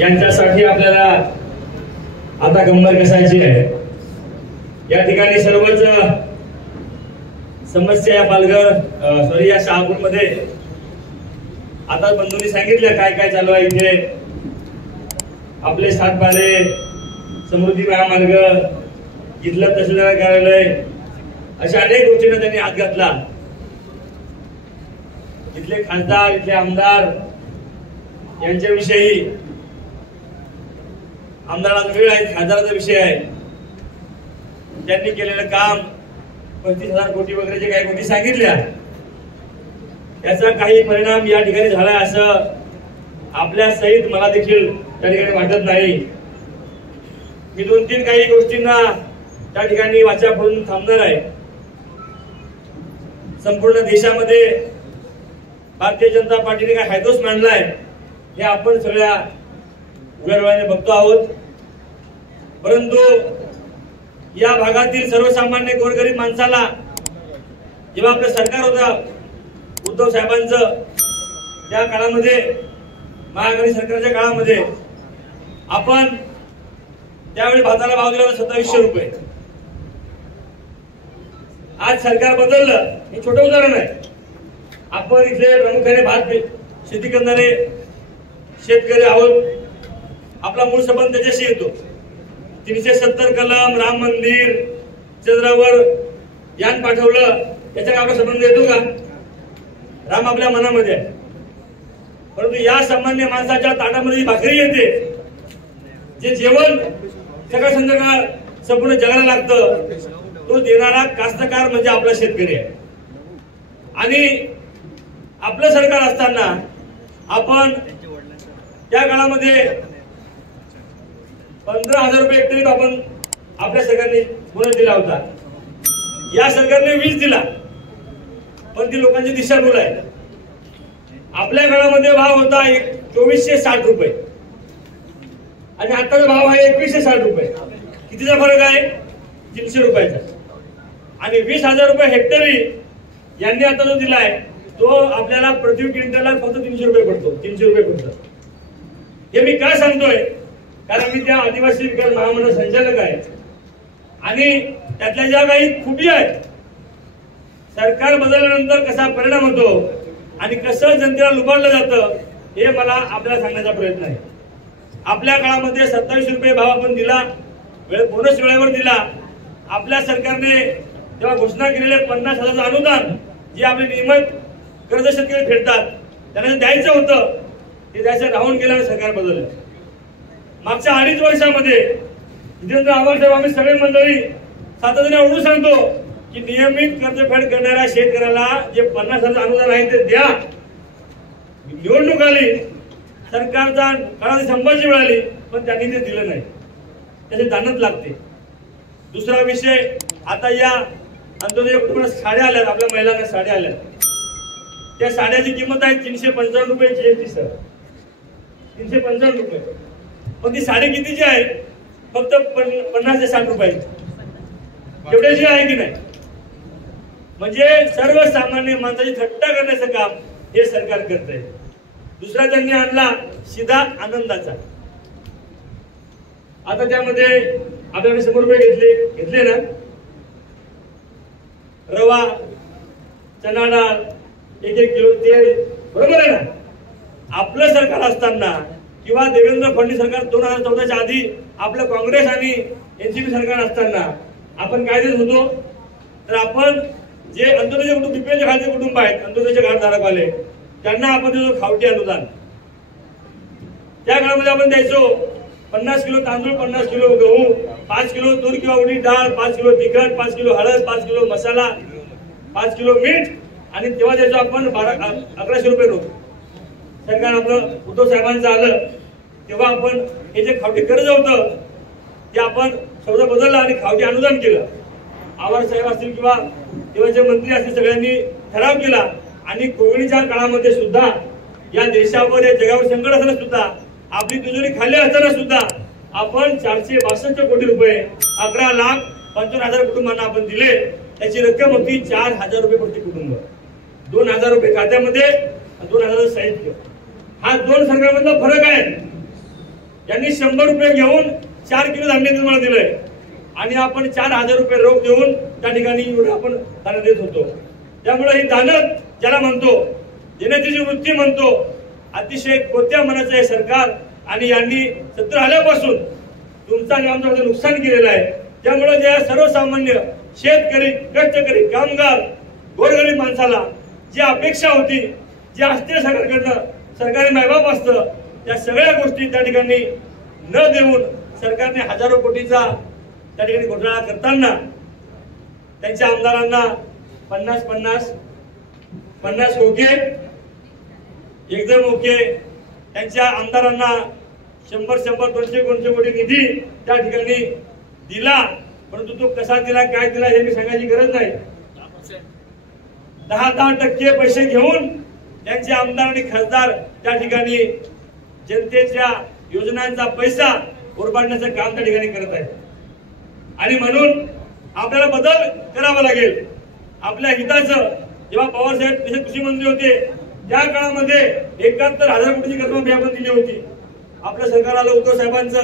यांच्यासाठी आपल्याला आता गंमत कसायची आहे। या ठिकाणी सर्वच समस्या या पालघर या शहापूरमध्ये आता बंधूंनी सांगितलं काय काय चालू आहे। इथे आपले सातबारे, समृद्धी महामार्ग, इथलं तहसीलदार कार्यालय, अशा अनेक गोष्टींना त्यांनी हात घातला। इथले खासदार, इथले आमदार यांच्याविषयी, आमदाराचा वेळ आहे, खासदाराचा विषय आहे, त्यांनी केलेलं काम 35,000 कोटी वगैरे जे काही गोष्टी सांगितल्या याचा काही परिणाम या ठिकाणी झालाय असं आपल्या सहित मला देखील त्या ठिकाणी वाटत नाही। मी 2-3 काही गोष्टींना त्या ठिकाणी वाचा फोडून थांबणार आहे। संपूर्ण देशामध्ये भारतीय जनता पार्टीने काय हायदोस मांडलाय हे आपण सगळ्या उघड्या डोळ्याने बघतो आहोत। परंतु या भागातील सर्वसामान्य गोरगरीब माणसाला जेव्हा आपलं सरकार होतं उद्धव साहेबांचं, त्या काळामध्ये, महाआघाडी सरकारच्या काळामध्ये, आपण त्यावेळी भाताला भाव दिला होता 2700 रुपये। आज सरकार बदललं, हे छोटं उदाहरण आहे। आपण इथले प्रामुख्याने भात शेती करणारे शेतकरी आहोत, आपला मूळ संबंध त्याच्याशी येतो। 370 कलम, राम मंदिर, चंद्रावर यान पाठवलं, याचा आपला संबंध येतो का? राम आपल्या मनामध्ये आहे, परंतु या सामान्य माणसाच्या ताटामध्ये भाकरी येते, जे जेवण सकाळ संध्याकाळ संपूर्ण जगाला लागतं, तो देणारा कास्तकार म्हणजे आपला शेतकरी आहे। आणि आपलं सरकार असताना आपण त्या काळामध्ये 15,000 रुपये हेक्टरी आपण आपल्या सरकारने बोनस दिला होता। या सरकारने 20 दिला, पण ती लोकांची दिशाभूल आहे। आपल्या काळामध्ये भाव होता 2460 रुपये आणि आताचा भाव आहे 2160 रुपये। कितीचा फरक आहे? 300 रुपयाचा। आणि 20,000 रुपये हेक्टरी यांनी आता जो दिलाय तो आपल्याला प्रति क्विंटलला फक्त 300 रुपये पडतो, 300 रुपये पडतो। हे मी काय सांगतोय, कारण मी त्या आदिवासी विकास महामंडळ संचालक आहे आणि त्यातल्या ज्या काही खुबी आहेत, सरकार बदलल्यानंतर कसा परिणाम होतो आणि कसं जनतेला लुबाडलं जातं, हे मला आपल्याला सांगण्याचा प्रयत्न आहे। आपल्या काळामध्ये 27 रुपये भाव आपण दिला, बोनस वेळेवर दिला। आपल्या सरकारने जेव्हा घोषणा केलेले 50,000 अनुदान, जे आपले नियमित कर्ज शेतकरी फेडतात, त्यांना द्यायचं होतं, ते द्यायचं राहून गेल्याने सरकार बदललं। मागच्या 2.5 वर्षामध्ये जितेंद्र आव्हाड साहेब, आम्ही सगळे मंडळी सातत्याने ओरडून सांगतो की नियमित कर्जफेड करणाऱ्या शेतकऱ्याला जे 50,000 अनुदान आहे ते द्या। निवडणूक आली, सरकारचा काळाची संभाजी मिळाली, पण त्यांनी ते दिलं नाही, त्याचे दानत लागते। दुसरा विषय, आता या अंत्योदय कुटुंबाला साड्या आल्यात, आपल्या महिलांना साड्या आल्यात। त्या साड्याची किंमत आहे 355 रुपये GST सर, 355 रुपये। पण ती साडी कितीची आहे? फक्त 50 ते 60 रुपयाची, एवढ्याची आहे की नाही? म्हणजे सर्वसामान्य माणसाची थट्टा करण्याचं काम हे सरकार करत आहे। दुसरा त्यांनी आणला सीधा आनंदाचा। आता त्यामध्ये आपल्याकडे 100 रुपये घेतले ना, रवा, चना डाळ, 1-1 किलो तेल, बरोबर आहे ना? आपलं सरकार असताना किंवा देवेंद्र फडणवीस सरकार 2014च्या आधी आपलं काँग्रेस आणि NCP सरकार असताना आपण काय देत होतो? तर आपण जे अंत्योदय कुटुंब, BPL खालचे कुटुंब आहेत, अंत्योदयचे कार्डधारकवाले, त्यांना आपण देतो खावटी अनुदान। त्या काळामध्ये आपण द्यायचो 50 किलो तांदूळ, 50 किलो गहू, 5 किलो तूर किंवा उडीद डाळ, 5 किलो तिखट, 5 किलो हळद, 5 किलो मसाला, 5 किलो मीठ, आणि तेव्हा द्यायचो आपण 1100 रुपये रोज। सरकार आपलं उद्धव साहेबांचं आलं तेव्हा आपण हे जे खावटी कर्ज होतं ते आपण सौदा बदलला आणि खावटी अनुदान केलं। आव्हाड साहेब असतील किंवा तेव्हाचे मंत्री असतील, सगळ्यांनी ठराव केला आणि कोविडच्या काळामध्ये सुद्धा या देशावर, या जगावर संकट असताना सुद्धा, आपली तिजोरी खाली असताना सुद्धा आपण 462 कोटी रुपये 11,55,000 कुटुंबांना आपण दिले। त्याची रक्कम होती 4,000 रुपये प्रति कुटुंब, 2,000 रुपये खात्यामध्ये, 2,000 साहित्य। हा 2 सरकारमधला फरक आहे। यांनी 100 रुपये घेऊन 4 किलो धान्य तुम्हाला दिलंय आणि आपण 4000 रुपये रोख देऊन त्या ठिकाणी एवढं आपण दान देत होतो. त्यामुळे ही दानत ज्याला म्हणतो, देण्याची वृत्ती म्हणतो, अतिशय कोत्या मनाचं आहे सरकार आणि यांनी सत्ता आल्यापासून तुमचं आणि आमचं नुकसान केलेलं आहे. त्यामुळे ज्या सर्वसामान्य शेतकरी, कष्टकरी, कामगार, गोरगरीब माणसाला जी अपेक्षा होती, जी असते सरकारकडनं, सरकारी मायबाप असतं, त्या सगळ्या गोष्टी त्या ठिकाणी न देऊन सरकारने हजारो कोटीचा त्या ठिकाणी घोटाळा करताना त्यांच्या आमदारांना 50 ओके, एकदम ओके, त्यांच्या आमदारांना 100 200 कोटी निधी त्या ठिकाणी दिला. परंतु तो कसा दिला, काय दिला हे मी सांगायची गरज नाही. 10% पैसे घेऊन त्यांचे आमदार आणि खासदार त्या ठिकाणी जनतेच्या योजनांचा पैसा उरबाडण्याचं काम त्या ठिकाणी करत आहेत. आणि म्हणून आपल्याला बदल करावा लागेल. आपल्या हिताचं जेव्हा पवार साहेब कृषी मंत्री होते त्या काळामध्ये 71,000 कोटीची कर्जमाफी आपण दिली होती. आपल्या सरकारला उद्धव साहेबांचं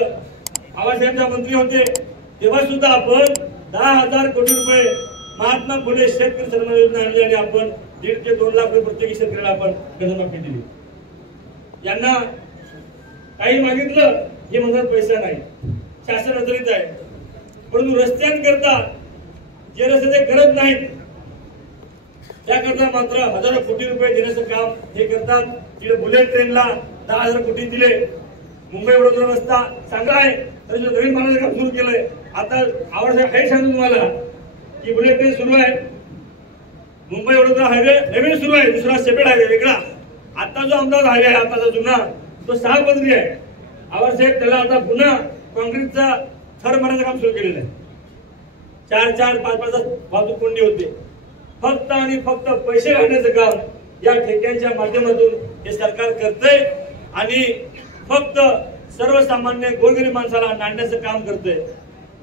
आवाज साहेबचा मंत्री होते तेव्हा सुद्धा आपण 10,000 कोटी रुपये महात्मा फुले शेतकरी सन्मान योजना आणली आणि आपण 1.5 ते 2 लाख रुपये प्रत्येक शेतकऱ्याला आपण कर्जमाफी दिली. यांना काही मागितलं हे म्हणतात पैसा नाही, शासन अडचणीत आहे. परंतु रस्त्यांकरता जे रस्ते ते करत नाहीत त्याकरता मात्र हजारो कोटी रुपये देण्याचं काम हे करतात. तिथे बुलेट ट्रेनला 10,000 कोटी दिले. मुंबई वडोदरा रस्ता चांगला आहे तरी नवीन मार्गाचं काम सुरू केलंय. आता आवड हे सांगतो तुम्हाला की बुलेट ट्रेन सुरू आहे, मुंबई वडोदरा हायवे नवीन सुरू आहे, दुसरा सेपरेट हायवे वेगळा. आता जो अहमदाबाद हायवे आहे आताचा जुना तो 6 पदरी आहे. आवाज साहेब त्याला आता पुन्हा कॉन्क्रीटचा थर मारण्याचं काम सुरू केलेलं आहे. 4-4, 5-5 वाहतूक कोंडी होते. फक्त आणि फक्त पैसे घालण्याचं काम या ठेक्यांच्या माध्यमातून हे सरकार करतंय आणि फक्त सर्वसामान्य गोरगरीब माणसाला नाडण्याचं काम करतंय.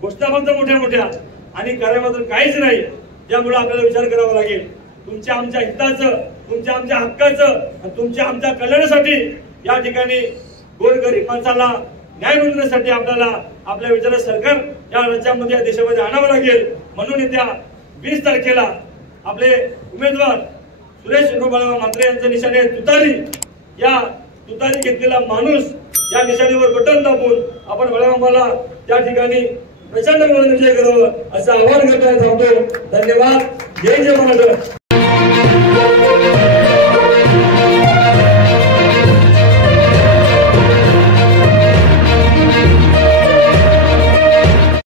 गोष्टी फक्त मोठ्या आणि कार्यामात्र काहीच नाही. त्यामुळे आपल्याला विचार करावा लागेल. तुमच्या आमच्या हिताचं, तुमच्या आमच्या हक्काचं आणि तुमच्या आमच्या कल्याणासाठी या ठिकाणी गोरगरीब माणसाला न्याय मिळवण्यासाठी आपल्याला आपल्या विचारात सरकार या राज्यामध्ये या देशामध्ये आणावं लागेल. म्हणून येत्या 20 तारखेला आपले उमेदवार सुरेश बाळासाहेब म्हात्रे यांचं निशाण आहे तुतारी. या तुतारी घेतलेला माणूस या निशाणीवर बटन दाबून आपण बाळासाहेबांना त्या ठिकाणी प्रचंड विजय करावं असं आवाहन करताना थांबतो. धन्यवाद. जय महाराष्ट्र.